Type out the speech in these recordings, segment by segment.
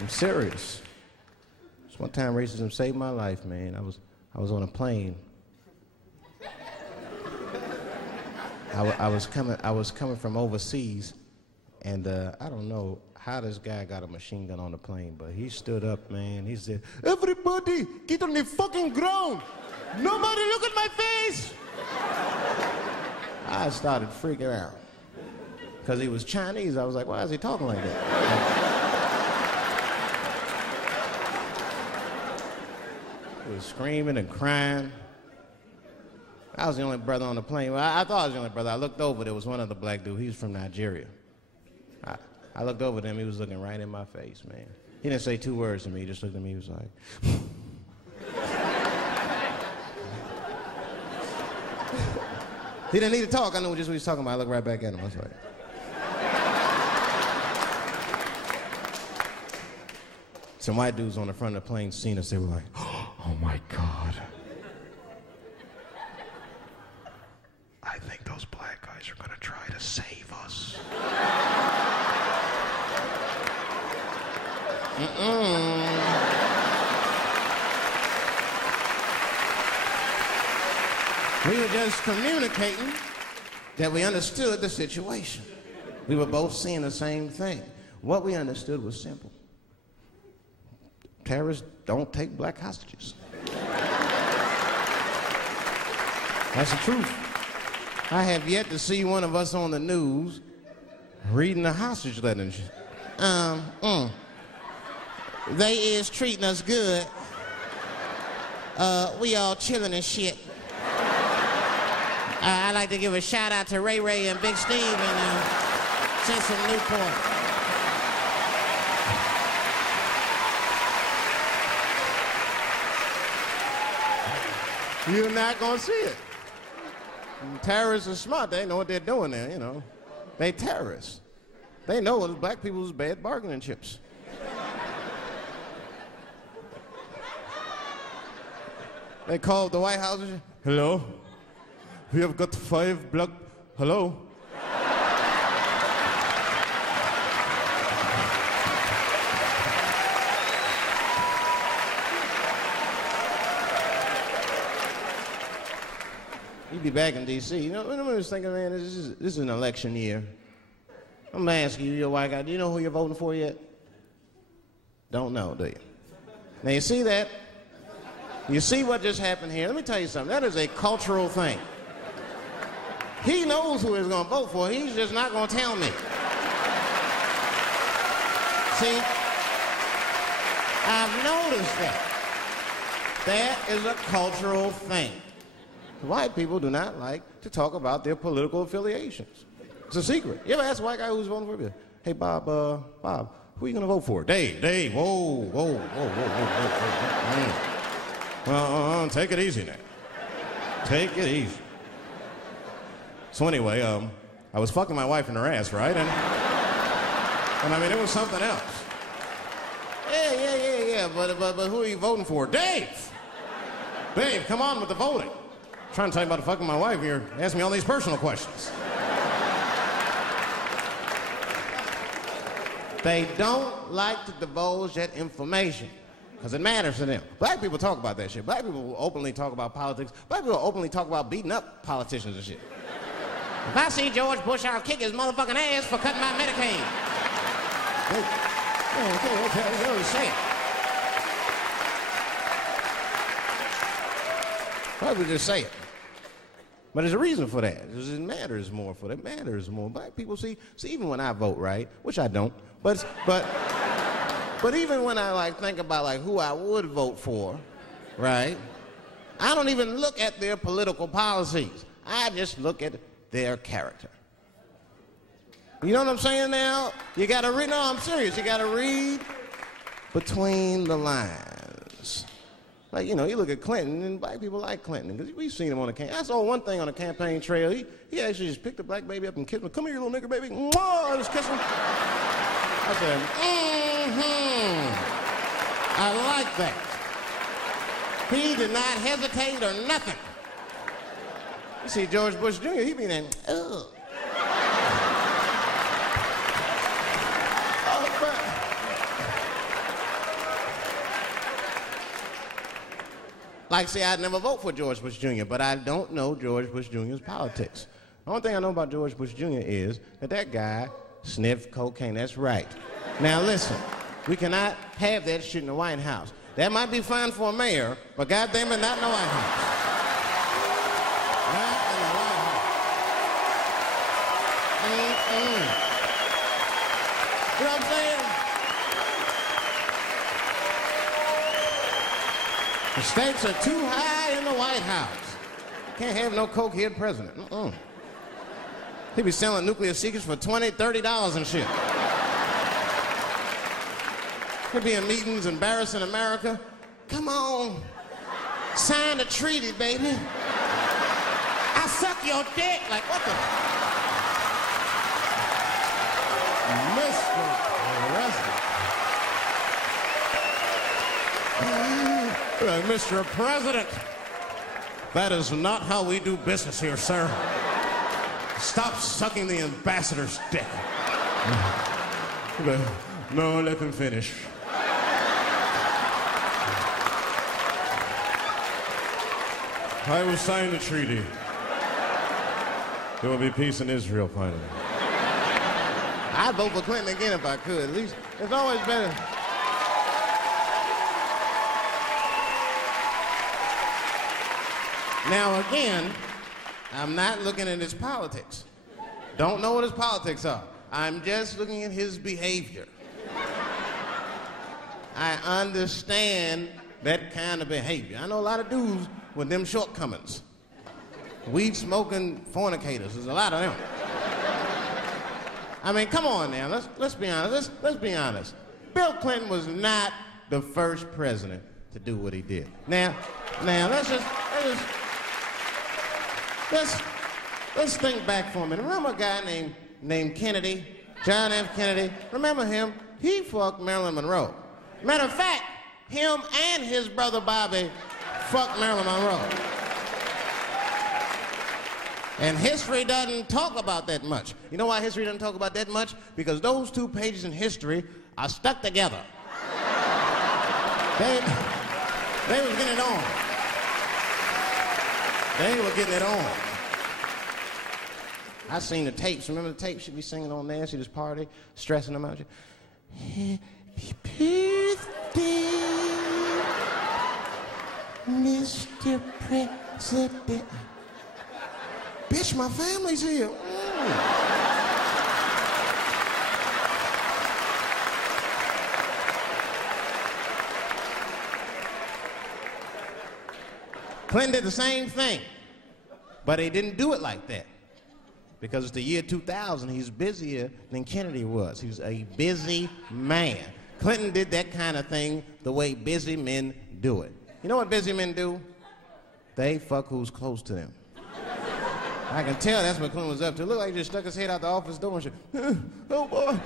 I'm serious. One time racism saved my life, man. I was on a plane. I was coming from overseas, and I don't know how this guy got a machine gun on the plane, but he stood up, man. He said, "Everybody, get on the fucking ground! Nobody look at my face!" I started freaking out. Because he was Chinese, I was like, why is he talking like that? He was screaming and crying. I was the only brother on the plane. Well, I thought I was the only brother. I looked over, there was one other black dude. He was from Nigeria. I looked over at him, he was looking right in my face, man. He didn't say two words to me, he just looked at me, he was like... He didn't need to talk, I knew just what he was talking about. I looked right back at him, I was like... Some white dudes on the front of the plane seen us, they were like, "Oh my God. I think those black guys are gonna try to save us." We were just communicating that we understood the situation. We were both seeing the same thing. What we understood was simple. Terrorists don't take black hostages. That's the truth. I have yet to see one of us on the news reading a hostage letter and shit. They is treating us good. We all chilling and shit. I'd like to give a shout out to Ray Ray and Big Steve and Jensen Newport. You're not gonna see it. Terrorists are smart. They know what they're doing there, you know. They terrorists. They know it's black people's bad bargaining chips. They called the White House. "Hello? We have got 5 black... Hello?" You'd be back in D.C. You know, I was thinking, man, this is an election year. I'm gonna ask you, you're a white guy, do you know who you're voting for yet? Don't know, do you? Now, you see that? You see what just happened here? Let me tell you something. That is a cultural thing. He knows who he's gonna vote for. He's just not gonna tell me. See? I've noticed that. That is a cultural thing. White people do not like to talk about their political affiliations. It's a secret. You ever ask a white guy who's voting for you? "Hey, Bob, who are you gonna vote for?" Dave, whoa. Well, take it easy now. Take it easy. So anyway, I was fucking my wife in her ass, right? And I mean, it was something else. Yeah, but who are you voting for? Dave, come on with the voting. I'm trying to tell you about fucking my wife. You're asking me all these personal questions. They don't like to divulge that information because it matters to them. Black people talk about that shit. Black people will openly talk about politics. Black people will openly talk about beating up politicians and shit. If I see George Bush, I'll kick his motherfucking ass for cutting my Medicaid. Okay, say it. Why would just say it? But there's a reason for that. It matters more for them. It matters more. Black people see, even when I vote, right? Which I don't. But even when I think about who I would vote for, right? I don't even look at their political policies. I just look at their character. You know what I'm saying now? You gotta read, no, I'm serious. You gotta read between the lines. Like, you know, you look at Clinton, and black people like Clinton, because we've seen him on the campaign. I saw one thing on the campaign trail. He actually just picked a black baby up and kissed him. "Come here, little nigger baby." Mwah! Just kiss him. I said, I like that. He did not hesitate or nothing. You see George Bush Jr., he be there, ugh. Like, say, I'd never vote for George Bush Jr., but I don't know George Bush Jr.'s politics. The only thing I know about George Bush Jr. is that guy sniffed cocaine. That's right. Now, listen, we cannot have that shit in the White House. That might be fine for a mayor, but goddamn it, not in the White House. Not in the White House. You know what I'm saying? The stakes are too high in the White House. Can't have no cokehead president. He be selling nuclear secrets for $20, $30 and shit. He'll be in meetings embarrassing America. Come on, sign the treaty, baby. I suck your dick. Like, what the? Mr. President. Like, Mr. President, that is not how we do business here, sir. Stop sucking the ambassador's dick. No, let him finish. I will sign the treaty. There will be peace in Israel finally. I'd vote for Clinton again if I could. At least it's always better. Now again, I'm not looking at his politics. Don't know what his politics are. I'm just looking at his behavior. I understand that kind of behavior. I know a lot of dudes with them shortcomings. Weed-smoking fornicators. There's a lot of them. I mean, come on now. Let's be honest. Let's be honest. Bill Clinton was not the first president to do what he did. Now, let's think back for a minute. Remember a guy named Kennedy, John F. Kennedy? Remember him? He fucked Marilyn Monroe. Matter of fact, him and his brother Bobby fucked Marilyn Monroe. And history doesn't talk about that much. You know why history doesn't talk about that much? Because those 2 pages in history are stuck together. They was getting it on. They were getting it on. I seen the tapes. Remember the tapes she'd be singing on there? She just party, stressing them out. Happy birthday, Mr. President. Bitch, my family's here. Clinton did the same thing, but he didn't do it like that. Because it's the year 2000, he's busier than Kennedy was. He was a busy man. Clinton did that kind of thing the way busy men do it. You know what busy men do? They fuck who's close to them. I can tell that's what Clinton was up to. Look like he just stuck his head out the office door and shit. Oh, boy.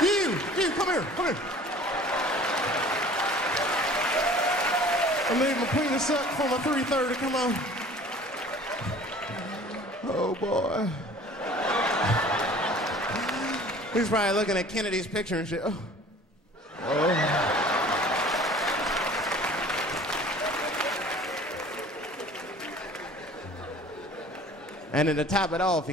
You, come here. I made my penis up for my 3:30, come on. Oh, boy. He's probably looking at Kennedy's picture and shit. Oh. And then to top it off, he